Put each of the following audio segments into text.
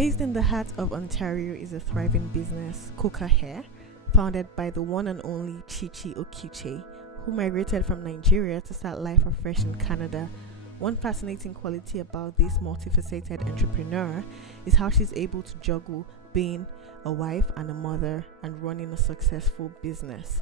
Based in the heart of Ontario is a thriving business, KokaHair, founded by the one and only Chichi Okiche, who migrated from Nigeria to start life afresh in Canada. One fascinating quality about this multifaceted entrepreneur is how she's able to juggle being a wife and a mother and running a successful business.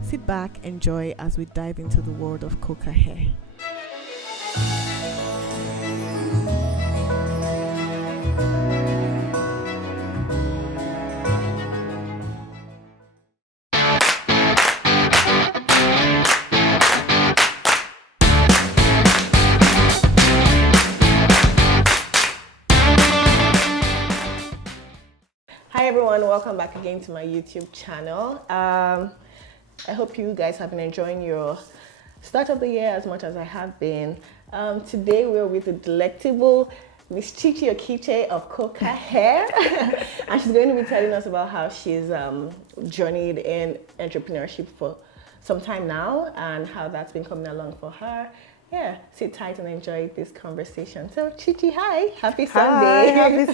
Sit back, enjoy as we dive into the world of KokaHair. Hi everyone, welcome back again to my YouTube channel. I hope you guys have been enjoying your start of the year as much as I have been. Today we're with the delectable Miss Chichi Okiche of KokaHair, and she's going to be telling us about how she's journeyed in entrepreneurship for some time now and how that's been coming along for her. Yeah, sit tight and enjoy this conversation. So, Chichi, hi. Happy Sunday. Hi, happy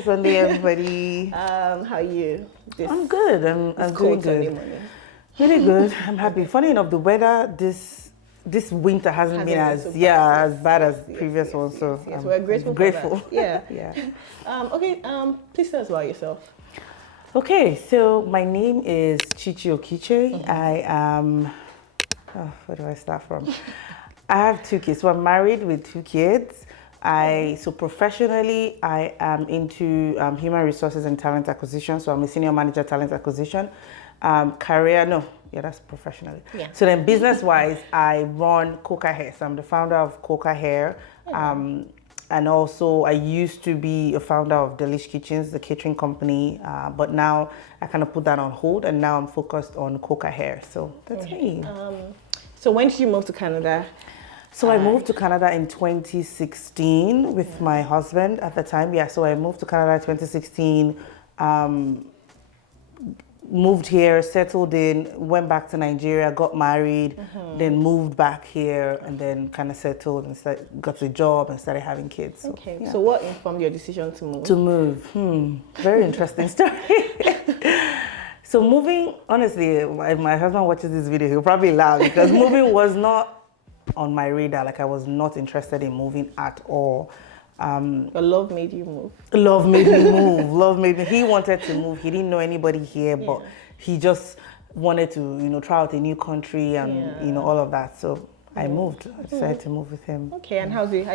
Sunday, everybody. How are you? I'm good. I'm doing good. Really good. I'm happy. Funny enough, the weather this winter hasn't been as bad as previous ones. So yes. We're grateful. For that. Yeah. Yeah. Please tell us about yourself. Okay, so my name is Chichi Okiche. I am. Where do I start from? I have 2 kids. So I'm married with 2 kids. So professionally, I am into human resources and talent acquisition. So I'm a senior manager talent acquisition. That's professionally. Yeah. So then business-wise, I run KokaHair. So I'm the founder of KokaHair. And also I used to be a founder of Delish Kitchens, the catering company. But now I kind of put that on hold and now I'm focused on KokaHair. So that's me. So when did you move to Canada? So I moved to Canada in 2016 with my husband at the time. Yeah, so I moved to Canada in 2016, moved here, settled in, went back to Nigeria, got married, then moved back here and then kind of settled and got a job and started having kids. So, okay, so what informed your decision to move? To move, very interesting story. So moving, honestly, if my husband watches this video, he'll probably laugh because moving was not on my radar. Like I was not interested in moving at all. Your love made you move. Love made me move. Love made me. He wanted to move. He didn't know anybody here, but he just wanted to, try out a new country and all of that. So I moved. I decided to move with him. Okay, and how's it?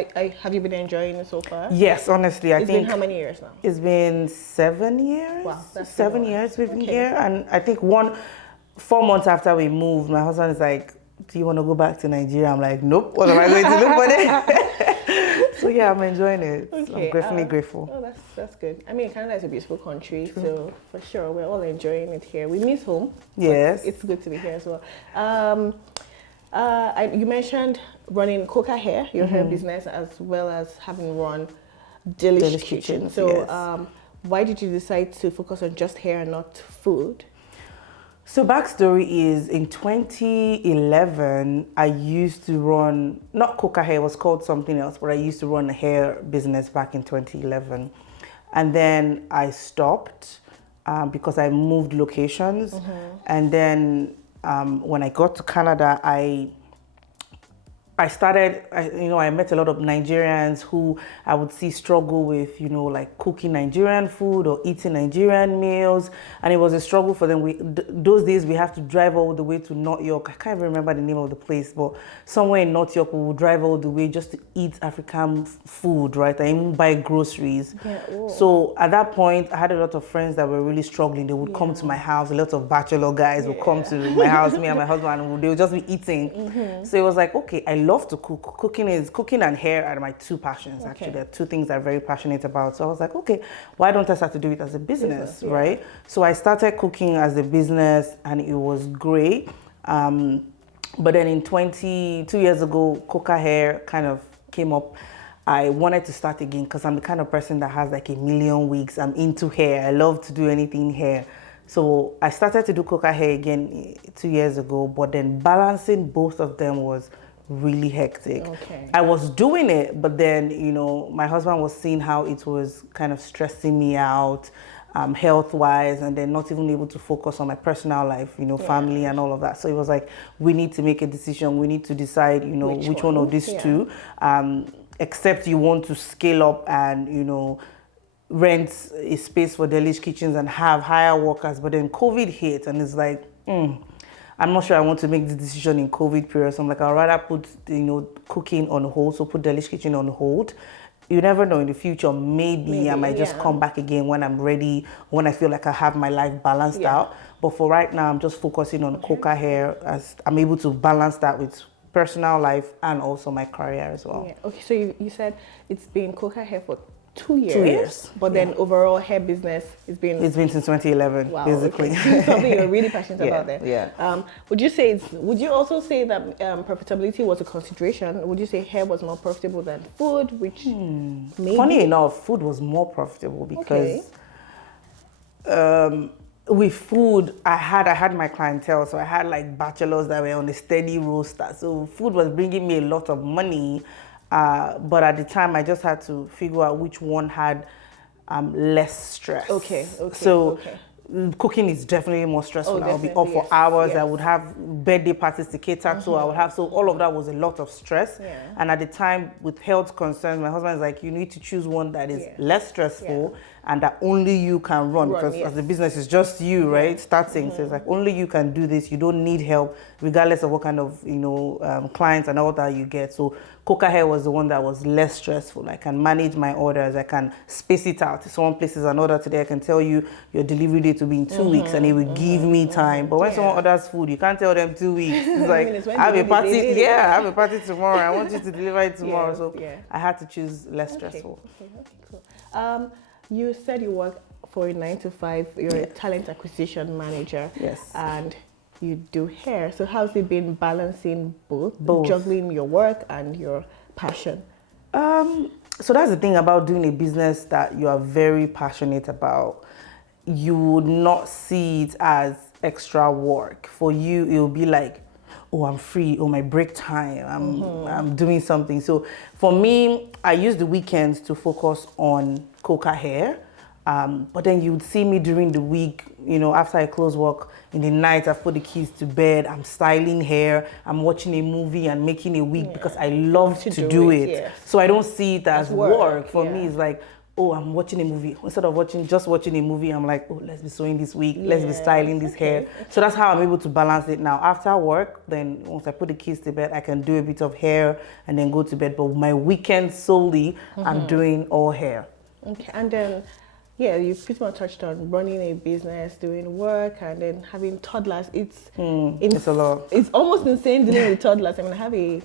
Have you been enjoying it so far? Yes, honestly, I think. It's been how many years now? It's been 7 years. Wow, that's 7 years we've been here, and I think 4 months after we moved, my husband is like, do you want to go back to Nigeria? I'm like, nope. What am I going to do for it? So yeah, I'm enjoying it. Okay, I'm definitely grateful. Oh, that's good. I mean, Canada is a beautiful country, so for sure we're all enjoying it here. We miss home. Yes, it's good to be here as well. You mentioned running KokaHair, your hair business, as well as having run Delish Kitchen. So why did you decide to focus on just hair and not food? So backstory is in 2011, I used to run, not KokaHair, it was called something else, but I used to run a hair business back in 2011. And then I stopped because I moved locations. And then when I got to Canada, I started, I met a lot of Nigerians who I would see struggle with, like cooking Nigerian food or eating Nigerian meals. And it was a struggle for them. Those days we have to drive all the way to North York. I can't even remember the name of the place, but somewhere in North York, we would drive all the way just to eat African food, right? I even buy groceries. Yeah, so at that point, I had a lot of friends that were really struggling. They would come to my house. A lot of bachelor guys would come to my house, me and my husband, and they would just be eating. So it was like, okay, I love to cook. Cooking and hair are my 2 passions. Actually, they're 2 things I'm very passionate about. So I was like, okay, why don't I start to do it as a business, right? So I started cooking as a business, and it was great. But then in 2 years ago, KokaHair kind of came up. I wanted to start again because I'm the kind of person that has like a million wigs. I'm into hair. I love to do anything hair. So I started to do KokaHair again 2 years ago, but then balancing both of them was really hectic. Okay. I was doing it, but then, my husband was seeing how it was kind of stressing me out, health-wise, and then not even able to focus on my personal life, family and all of that. So it was like, we need to make a decision. We need to decide, which one of these two, except you want to scale up and, rent a space for delish kitchens and have hire workers. But then COVID hit, and it's like, I'm not sure I want to make this decision in COVID period. So I'm like, I'd rather put, cooking on hold, so put delish kitchen on hold. You never know, in the future, maybe I might just come back again when I'm ready, when I feel like I have my life balanced out. But for right now, I'm just focusing on KokaHair, as I'm able to balance that with personal life and also my career as well. Yeah. Okay, so you said it's been KokaHair for 2 years. 2 years. But then overall hair business it's been since 2011, basically. Okay. Something you're really passionate about then. Yeah. Would you also say that profitability was a consideration? Would you say hair was more profitable than food, which maybe? Funny enough, food was more profitable because with food, I had my clientele, so I had like bachelors that were on a steady roster. So food was bringing me a lot of money. But at the time, I just had to figure out which one had less stress. Okay. Cooking is definitely more stressful. I'll be up for hours. Yes. I would have birthday parties to cater to. I would have, so all of that was a lot of stress. Yeah. And at the time, with health concerns, my husband is like, you need to choose one that is less stressful and that only you can run because as the business is just you, right? Starting. So it's like, only you can do this. You don't need help, regardless of what kind of, clients and all that you get. So KokaHair was the one that was less stressful. I can manage my orders. I can space it out. If someone places an order today, I can tell you your delivery date will be in 2 weeks and it will give me time. But when someone orders food, you can't tell them 2 weeks. It's like, I have a party. I have a party tomorrow. I want you to deliver it tomorrow. So I had to choose less stressful. Okay, cool. You said you work for a 9-to-5. You're a talent acquisition manager. Yes. And you do hair. So how's it been balancing both, juggling your work and your passion? So that's the thing about doing a business that you are very passionate about. You would not see it as extra work. For you, it will be like, oh, I'm free, oh, my break time, I'm doing something. So for me, I use the weekends to focus on KokaHair. But then you'd see me during the week, after I close work, in the night, I've put the kids to bed, I'm styling hair, I'm watching a movie and making a wig because I love to do it. Yes. So I don't see it as work. For me, it's like, oh, I'm watching a movie. Instead of just watching a movie, I'm like, oh, let's be sewing this wig, let's be styling this hair. So that's how I'm able to balance it now. After work, then once I put the kids to bed, I can do a bit of hair and then go to bed. But my weekend solely, I'm doing all hair. Okay, and then, you pretty much touched on running a business, doing work, and then having toddlers. It's a lot. It's almost insane dealing with toddlers. I mean, I have a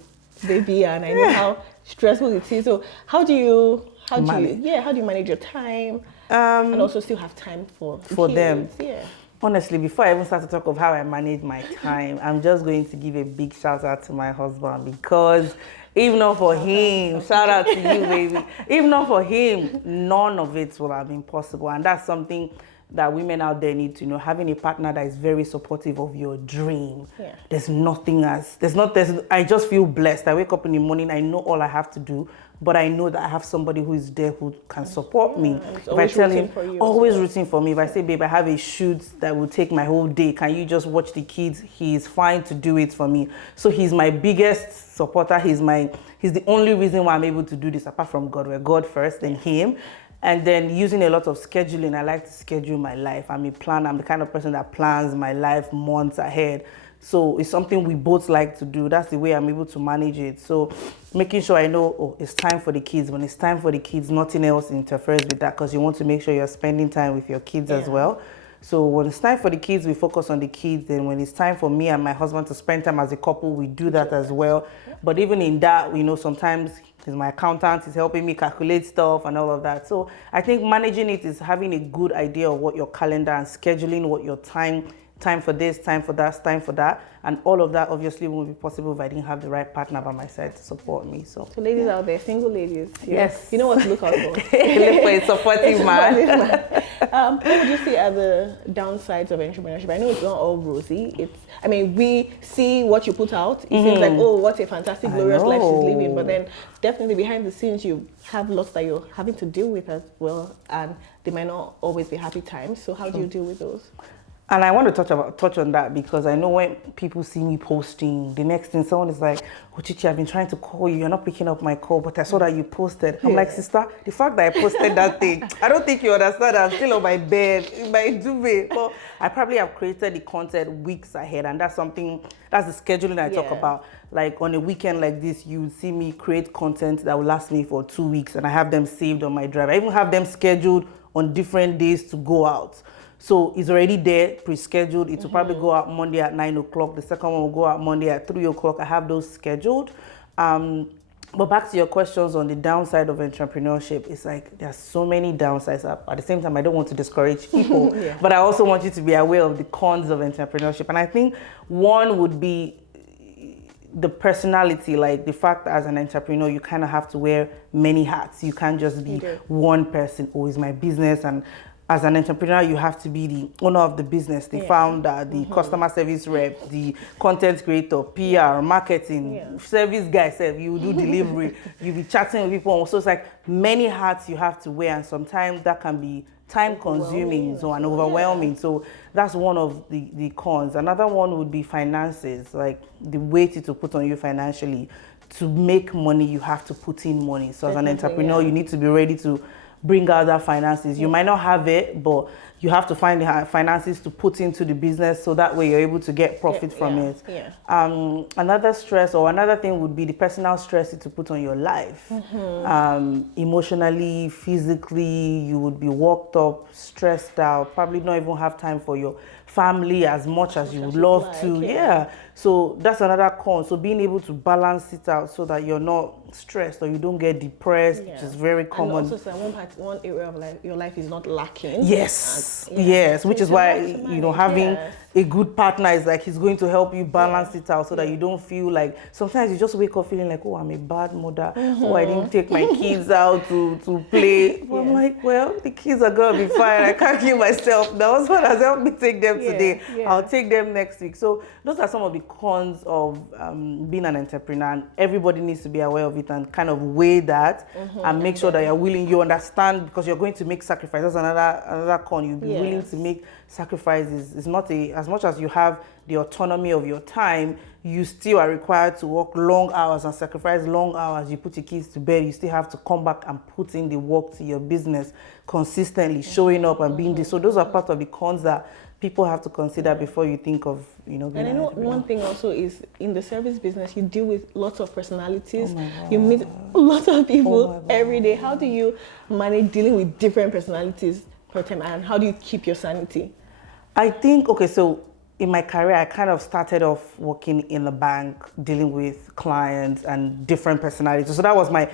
baby, and I know how stressful it is. So how do you manage your time and also still have time for kids? Them? Yeah. Honestly, before I even start to talk of how I manage my time, I'm just going to give a big shout out to my husband, because if not for him, shout out to you, baby. If not for him, none of it would have been possible. And that's something that women out there need to know. Having a partner that is very supportive of your dream. Yeah. I just feel blessed. I wake up in the morning, I know all I have to do, but I know that I have somebody who is there who can support me. If I tell him, always rooting for me. If I say, babe, I have a shoot that will take my whole day, can you just watch the kids? He is fine to do it for me. So he's my biggest supporter. He's the only reason why I'm able to do this, apart from God. We're God first, then him. And then using a lot of scheduling, I like to schedule my life. I'm a planner. I'm the kind of person that plans my life months ahead. So it's something we both like to do. That's the way I'm able to manage it. So making sure I know, it's time for the kids. When it's time for the kids, nothing else interferes with that, because you want to make sure you're spending time with your kids as well. So when it's time for the kids, we focus on the kids. Then when it's time for me and my husband to spend time as a couple, we do that as well. But even in that, sometimes he's my accountant, he's helping me calculate stuff and all of that. So I think managing it is having a good idea of what your calendar and scheduling what your time time for this, time for that, time for that. And all of that obviously won't be possible if I didn't have the right partner by my side to support me. So ladies out there, single ladies, yes, you know what to look out for. Look for a supportive man. What would you see are the downsides of entrepreneurship? I know it's not all rosy. We see what you put out. It seems like, oh, what a fantastic, glorious life she's living. But then definitely behind the scenes, you have lots that you're having to deal with as well. And they might not always be happy times. So how do you deal with those? And I want to touch on that because I know when people see me posting, the next thing someone is like, oh, Chichi, I've been trying to call you. You're not picking up my call, but I saw that you posted. I'm like, sister, the fact that I posted that thing, I don't think you understand. I'm still on my bed, in my duvet. But I probably have created the content weeks ahead. And that's the scheduling I talk about. Like on a weekend like this, you would see me create content that will last me for 2 weeks. And I have them saved on my drive. I even have them scheduled on different days to go out. So it's already there, pre-scheduled. It will probably go out Monday at 9 o'clock. The second one will go out Monday at 3 o'clock. I have those scheduled. But back to your questions on the downside of entrepreneurship, it's like there's so many downsides. At the same time, I don't want to discourage people, but I also want you to be aware of the cons of entrepreneurship. And I think one would be the personality, like the fact that as an entrepreneur, you kind of have to wear many hats. You can't just be one person, oh, it's my business. And as an entrepreneur, you have to be the owner of the business, the founder, the customer service rep, the content creator, PR, marketing, service guy, you do delivery, you be chatting with people. So it's like many hats you have to wear, and sometimes that can be time consuming and overwhelming. So that's one of the cons. Another one would be finances, like the weight it will put on you financially. To make money, you have to put in money. So as an entrepreneur, you need to be ready to bring out that finances. You might not have it, but you have to find the finances to put into the business so that way you're able to get profit from it. Another stress or another thing would be the personal stress it to put on your life. Emotionally, physically, you would be worked up, stressed out, probably not even have time for your family as much as you would love to. So that's another con. So being able to balance it out so that you're not stressed or you don't get depressed, which is very common. And also, one area of your life is not lacking. Yes, which is why having a good partner is like he's going to help you balance it out so that you don't feel like sometimes you just wake up feeling like, oh, I'm a bad mother. Oh, I didn't take my kids out to play. But I'm like, well, the kids are gonna be fine. I can't kill myself. The husband has helped me take them today. I'll take them next week. So those are some of the cons of being an entrepreneur, and everybody needs to be aware of it and kind of weigh that and make sure that you're willing, you understand, because you're going to make sacrifices. That's another con. You'll be willing to make sacrifices. It's not as much as you have the autonomy of your time, you still are required to work long hours and sacrifice long hours. You put your kids to bed, you still have to come back and put in the work to your business consistently, showing up and being this. So those are part of the cons that people have to consider before you think of, being and I know one thing also is in the service business, you deal with lots of personalities. You meet lots of people every day. How do you manage dealing with different personalities per time, and how do you keep your sanity? I think, so in my career, I kind of started off working in the bank, dealing with clients and different personalities. So that was my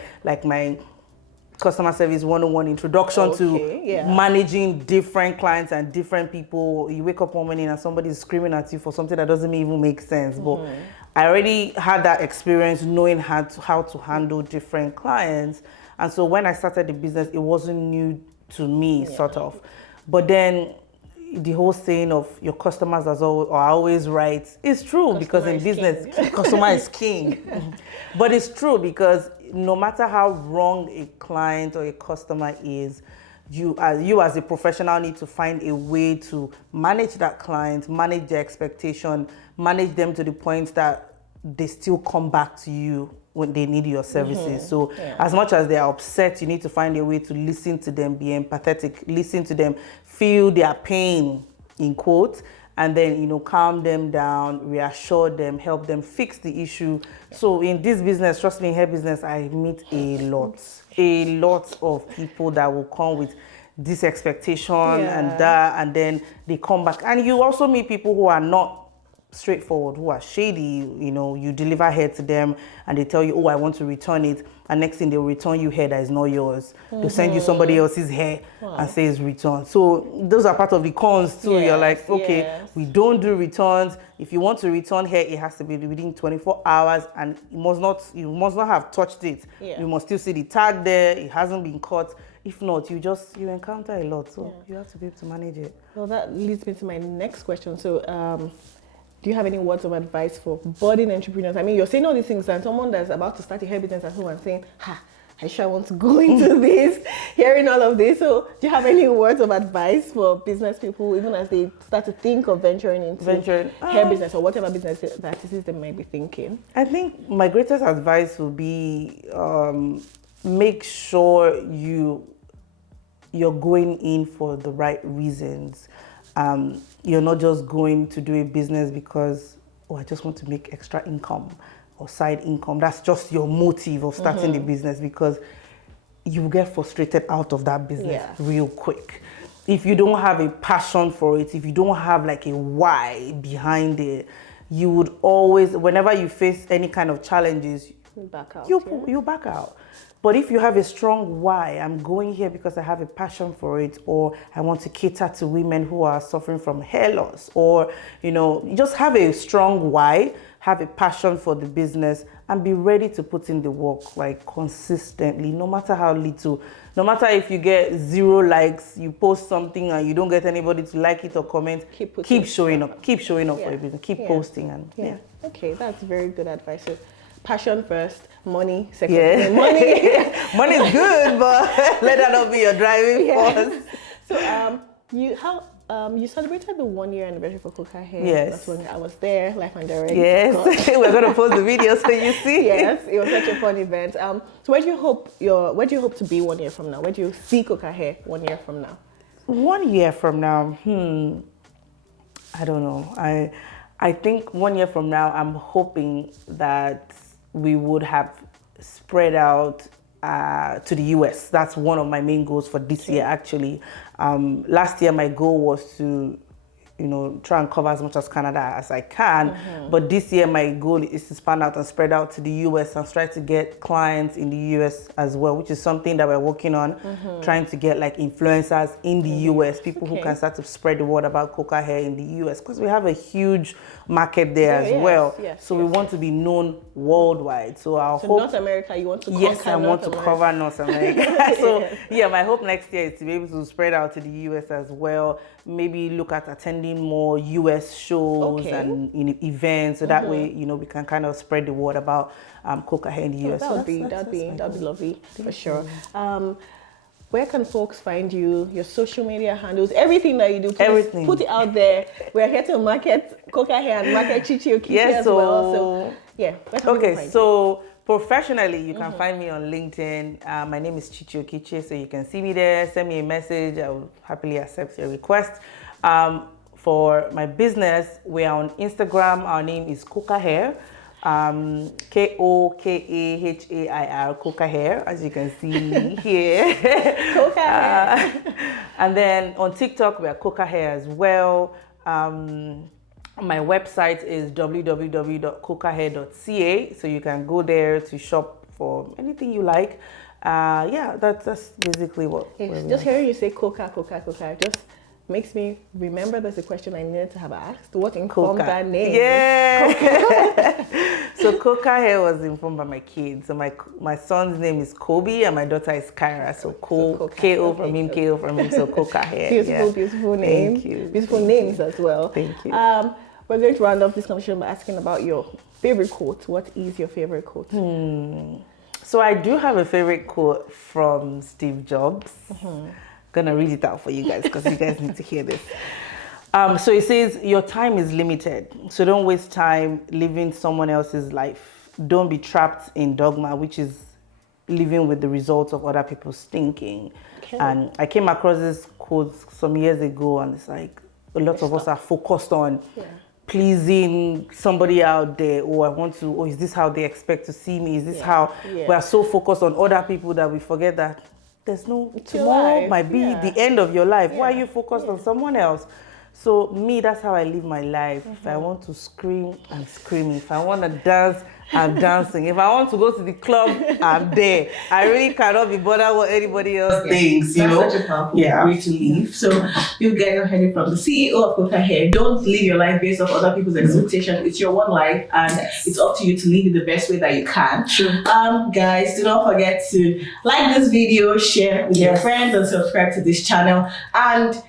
customer service 101 introduction to managing different clients and different people. You wake up one morning and somebody's screaming at you for something that doesn't even make sense. But I already had that experience knowing how to handle different clients. And so when I started the business, it wasn't new to me, sort of. But then the whole saying of your customers are always right is true, because in business, customer is king. But it's true, because no matter how wrong a client or a customer is, you as a professional need to find a way to manage that client, manage their expectation, manage them to the point that they still come back to you when they need your services. So as much as they are upset, you need to find a way to listen to them, be empathetic, listen to them, feel their pain, in quotes, and then, calm them down, reassure them, help them fix the issue. So in this business, trust me, in hair business, I meet a lot of people that will come with this expectation and that, and then they come back. And you also meet people who are not straightforward, who are shady, you deliver hair to them and they tell you, oh, I want to return it. And next thing they'll return you hair that is not yours. They'll send you somebody else's hair and say it's returned. So those are part of the cons too. You're like, okay, we don't do returns. If you want to return hair, it has to be within 24 hours and you must not have touched it. You must still see the tag there. It hasn't been cut. If not, you encounter a lot. So you have to be able to manage it. Well, that leads me to my next question. So, do you have any words of advice for budding entrepreneurs? I mean, you're saying all these things and someone that's about to start a hair business at home and saying, I sure want to go into this, hearing all of this. So do you have any words of advice for business people, even as they start to think of venturing into hair business or whatever business that it is they might be thinking? I think my greatest advice would be make sure you're going in for the right reasons. You're not just going to do a business because, I just want to make extra income or side income. That's just your motive of starting the business, because you get frustrated out of that business real quick. If you don't have a passion for it, if you don't have like a why behind it, you would always, whenever you face any kind of challenges, you back out. But if you have a strong why, I'm going here because I have a passion for it, or I want to cater to women who are suffering from hair loss, or, just have a strong why, have a passion for the business, and be ready to put in the work, like consistently, no matter how little. No matter if you get 0 likes, you post something and you don't get anybody to like it or comment, keep showing up for the business, keep posting. And Okay, that's very good advice. So, passion first, money second. Money is good, but let that not be your driving force. So you celebrated the 1-year anniversary for KokaHair. Yes. That's when I was there, live and direct. Yes. We're gonna post the videos so you see. Yes, it was such a fun event. So where do you hope to be 1 year from now? Where do you see KokaHair 1 year from now? 1 year from now, I don't know. I think 1 year from now, I'm hoping that we would have spread out to the US. That's one of my main goals for this year, actually. Last year, my goal was to, try and cover as much as Canada as I can. But this year, my goal is to span out and spread out to the US and try to get clients in the US as well, which is something that we're working on, trying to get like influencers in the US, people who can start to spread the word about KokaHair in the US, because we have a huge market there as well. So we want to be known worldwide. So our hope, North America, you want to cover North America. So my hope next year is to be able to spread out to the US as well. Maybe look at attending more US shows and events, so that way we can kind of spread the word about KokaHair in the US. That'd be lovely for sure. Where can folks find you? Your social media handles, everything that you do. Please put it out there. We're here to market KokaHair and market Chichi Okiche as well. So professionally, you can find me on LinkedIn. My name is Chichi Okiche, so you can see me there. Send me a message. I will happily accept your request. For my business, we are on Instagram. Our name is KokaHair. KokaHair, KokaHair, as you can see here. KokaHair. And then on TikTok, we are KokaHair as well. My website is www.kokahair.ca, so you can go there to shop for anything you like. That's basically what. Just hearing you say Coca, just makes me remember there's a question I needed to have asked. What informed that name? So KokaHair was informed by my kids. So my son's name is Kobe and my daughter is Kyra. So K-O from him, K-O from him. So KokaHair. Beautiful name. Thank you. Beautiful names as well. Thank you. We're going to round off this conversation by asking about your favorite quote. What is your favorite quote? So I do have a favorite quote from Steve Jobs. Gonna read it out for you guys because you guys need to hear this. So it says, your time is limited, so don't waste time living someone else's life. Don't be trapped in dogma, which is living with the results of other people's thinking. And I came across this quote some years ago, and it's like a lot of us are focused on pleasing somebody out there, is this how they expect to see me? Is this how we are so focused on other people that we forget that there's no tomorrow might be the end of your life. Why are you focused on someone else? So me, that's how I live my life. If I want to scream, I'm screaming. If I want to dance, I'm dancing. If I want to go to the club, I'm there. I really cannot be bothered what anybody else thinks, you know. That's such a powerful way to live. So you guys are heard it from the CEO of KokaHair. Don't live your life based off other people's expectations. It's your one life, and it's up to you to live it the best way that you can. Sure. Guys, do not forget to like this video, share with your friends, and subscribe to this channel. And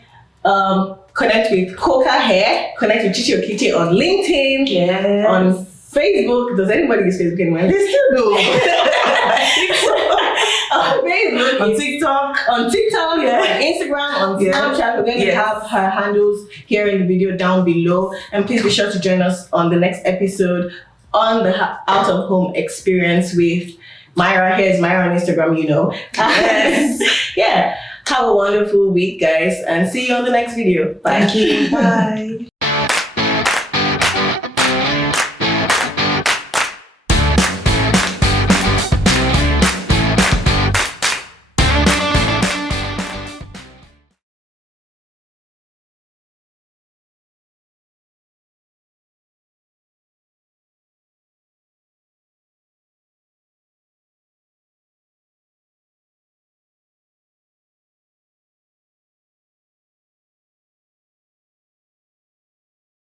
connect with KokaHair, connect with Chichi Okiche on LinkedIn, on Facebook. Does anybody use Facebook anymore? They still do. On Facebook, on TikTok, on Instagram, on Snapchat. We're going to have her handles here in the video down below. And please be sure to join us on the next episode on the out of home experience with Myra. Here's Myra on Instagram, you know. Have a wonderful week, guys, and see you on the next video. Bye. Thank you. Bye.